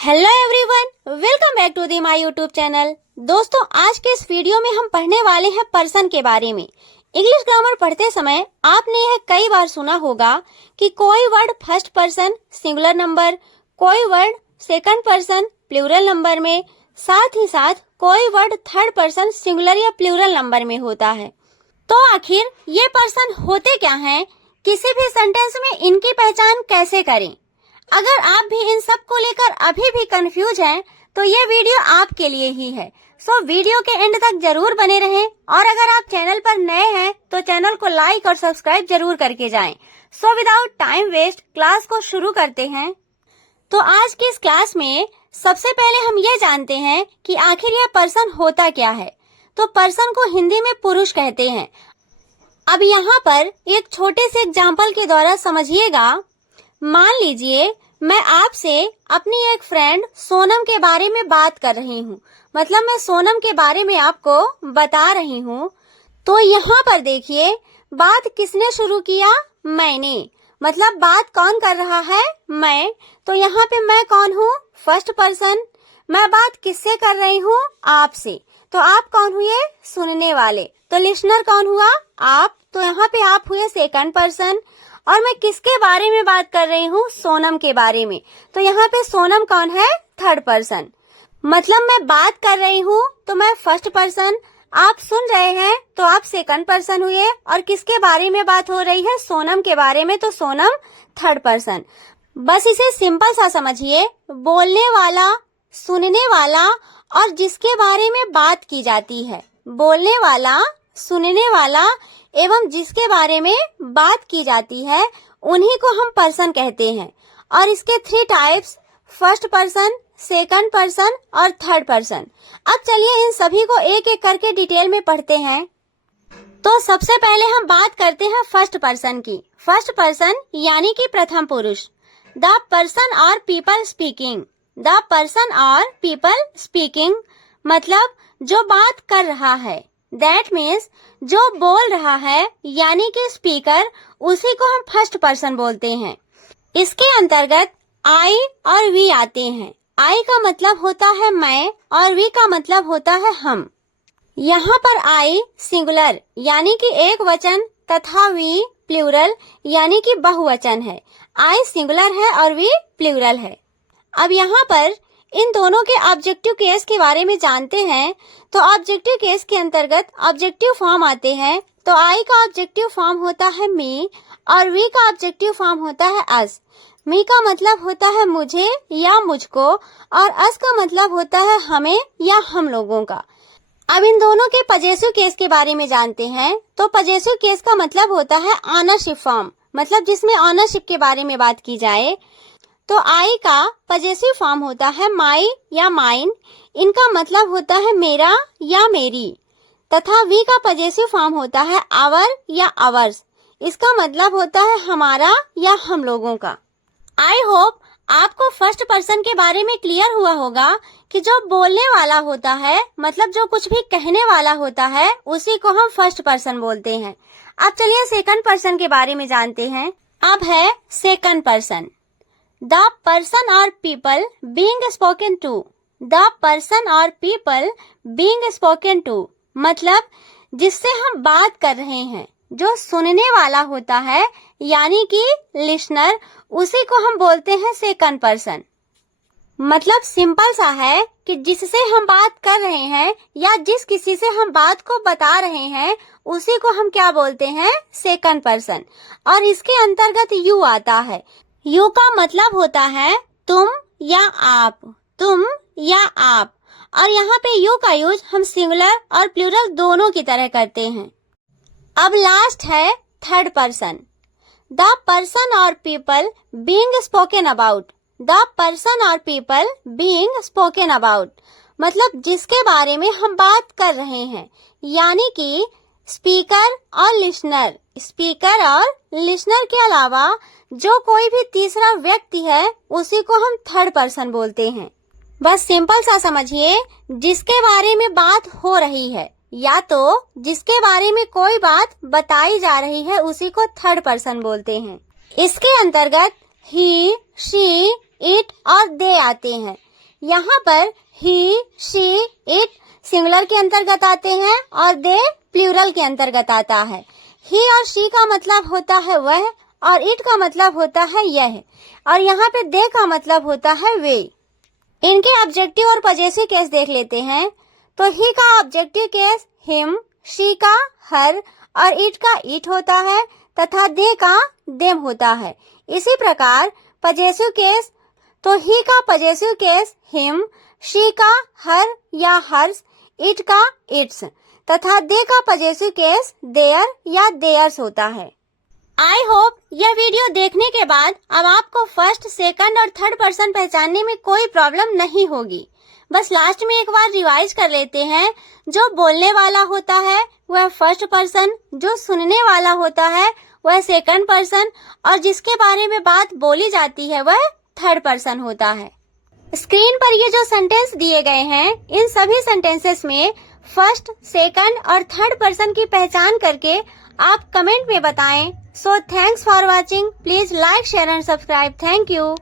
Hello everyone, welcome back to the my YouTube channel. दोस्तों, आज के इस वीडियो में हम पढ़ने वाले हैं पर्सन के बारे में। इंग्लिश ग्रामर पढ़ते समय आपने यह कई बार सुना होगा कि कोई word first person singular number, कोई word second person plural number में, साथ ही साथ कोई वर्ड थर्ड पर्सन सिंगुलर या प्लूरल नंबर में होता है। तो आखिर ये पर्सन होते क्या हैं? किसी भी सेंटेंस में इनकी पहचान कैसे करें? अगर आप भी इन सब को लेकर अभी भी कंफ्यूज हैं, तो ये वीडियो आपके लिए ही है। सो वीडियो के एंड तक जरूर बने रहें और अगर आप चैनल पर नए हैं तो चैनल को लाइक और सब्सक्राइब जरूर करके जाएं। So without time waste class को शुरू करते हैं। तो आज की इस क्लास में सबसे पहले हम ये जानते हैं कि आखिर यह पर्सन होता क्या है। तो पर्सन को हिंदी में पुरुष कहते हैं। अब यहाँ पर एक छोटे से एग्जाम्पल के द्वारा समझिएगा। मान लीजिए मैं आपसे अपनी एक फ्रेंड सोनम के बारे में बात कर रही हूँ, मतलब मैं सोनम के बारे में आपको बता रही हूँ। तो यहाँ पर देखिए, बात किसने शुरू किया? मैंने। मतलब बात कौन कर रहा है? मैं। तो यहाँ पे मैं कौन हूँ? First person. मैं बात किससे कर रही हूँ? आपसे। तो आप कौन हुए? सुनने वाले। तो लिसनर कौन हुआ? आप। तो यहाँ पे आप हुए सेकंड पर्सन। और मैं किसके बारे में बात कर रही हूँ? सोनम के बारे में। तो यहाँ पे सोनम कौन है? Third person. मतलब मैं बात कर रही हूँ तो मैं फर्स्ट पर्सन, आप सुन रहे हैं तो आप सेकंड पर्सन हुए, और किसके बारे में बात हो रही है? सोनम के बारे में। तो सोनम थर्ड पर्सन। बस इसे सिंपल सा समझिए। बोलने वाला, सुनने वाला और जिसके बारे में बात की जाती है। बोलने वाला, सुनने वाला एवं जिसके बारे में बात की जाती है, उन्हीं को हम पर्सन कहते हैं। और इसके 3 types, first person, second person और थर्ड पर्सन। अब चलिए इन सभी को एक एक करके डिटेल में पढ़ते हैं। तो सबसे पहले हम बात करते हैं फर्स्ट पर्सन की। फर्स्ट पर्सन यानी कि प्रथम पुरुष। द पर्सन और पीपल स्पीकिंग। द पर्सन और पीपल स्पीकिंग मतलब जो बात कर रहा है। That means जो बोल रहा है यानी कि स्पीकर, उसी को हम फर्स्ट पर्सन बोलते हैं। इसके अंतर्गत I और we आते हैं। I का मतलब होता है मैं और we का मतलब होता है हम। यहाँ पर I सिंगुलर यानी कि एक वचन तथा we प्लूरल यानी कि बहुवचन है। I सिंगुलर है और we प्लूरल है। अब यहाँ पर इन दोनों के ऑब्जेक्टिव केस के बारे में जानते हैं। तो ऑब्जेक्टिव केस के अंतर्गत ऑब्जेक्टिव फॉर्म आते हैं। तो आई का ऑब्जेक्टिव फॉर्म होता है मी और वी का ऑब्जेक्टिव फॉर्म होता है अस। मी का मतलब होता है मुझे या मुझको और अस का मतलब होता है हमें या हम लोगों का। अब इन दोनों के पजेसिव केस के बारे में जानते हैं। तो पजेसिव केस का मतलब होता है ऑनरशिप फॉर्म, मतलब जिसमें ऑनरशिप के बारे में बात की जाए। तो आई का पजेसिव फॉर्म होता है माई या माइन, इनका मतलब होता है मेरा या मेरी। तथा वी का पजेसिव फॉर्म होता है आवर या आवर्स, इसका मतलब होता है हमारा या हम लोगों का। आई होप आपको फर्स्ट पर्सन के बारे में क्लियर हुआ होगा कि जो बोलने वाला होता है, मतलब जो कुछ भी कहने वाला होता है, उसी को हम फर्स्ट पर्सन बोलते हैं। अब चलिए सेकंड पर्सन के बारे में जानते हैं। अब है second person. The person or people being spoken to. The person or people being spoken to मतलब जिससे हम बात कर रहे हैं, जो सुनने वाला होता है यानी कि लिसनर, उसी को हम बोलते हैं सेकंड पर्सन। मतलब सिंपल सा है कि जिससे हम बात कर रहे हैं या जिस किसी से हम बात को बता रहे हैं, उसी को हम क्या बोलते हैं? Second person. और इसके अंतर्गत यू आता है। यू का मतलब होता है तुम या आप, तुम या आप। और यहाँ पे यू का यूज हम सिंगुलर और प्लूरल दोनों की तरह करते हैं। अब लास्ट है थर्ड पर्सन। द पर्सन और people being spoken about. The person और पीपल बीइंग स्पोकन अबाउट मतलब जिसके बारे में हम बात कर रहे हैं, यानी कि स्पीकर और लिसनर। स्पीकर और लिसनर के अलावा जो कोई भी तीसरा व्यक्ति है, उसी को हम थर्ड पर्सन बोलते हैं। बस सिंपल सा समझिए, जिसके बारे में बात हो रही है या तो जिसके बारे में कोई बात बताई जा रही है, उसी को थर्ड पर्सन बोलते हैं। इसके अंतर्गत ही, शी, इट और दे आते हैं। यहाँ पर ही, शी, इट सिंगुलर के अंतर्गत आते हैं और दे प्लूरल के अंतर्गत आता है। ही और शी का मतलब होता है वह और इट का मतलब होता है यह और यहाँ पे दे का मतलब होता है वे। इनके ऑब्जेक्टिव और पजेसिव केस देख लेते हैं। तो ही का ऑब्जेक्टिव केस हिम, शी का हर और इट का इट होता है तथा दे का देम होता है। इसी प्रकार पजेसिव केस, तो ही का पजेसिव केस हिम, शी का हर या हर्स, इट का इट्स तथा दे का पजेसिव केस देयर या देयर्स होता है। आई होप यह वीडियो देखने के बाद अब आपको फर्स्ट, सेकंड और थर्ड पर्सन पहचानने में कोई प्रॉब्लम नहीं होगी। बस लास्ट में एक बार रिवाइज कर लेते हैं। जो बोलने वाला होता है वह फर्स्ट पर्सन, जो सुनने वाला होता है वह सेकंड पर्सन और जिसके बारे में बात बोली जाती है वह थर्ड पर्सन होता है। स्क्रीन पर ये जो सेंटेंस दिए गए हैं, इन सभी सेंटेंसेस में फर्स्ट, सेकंड और थर्ड पर्सन की पहचान करके आप कमेंट में बताएं। So thanks for watching. Please like, share and subscribe. Thank you.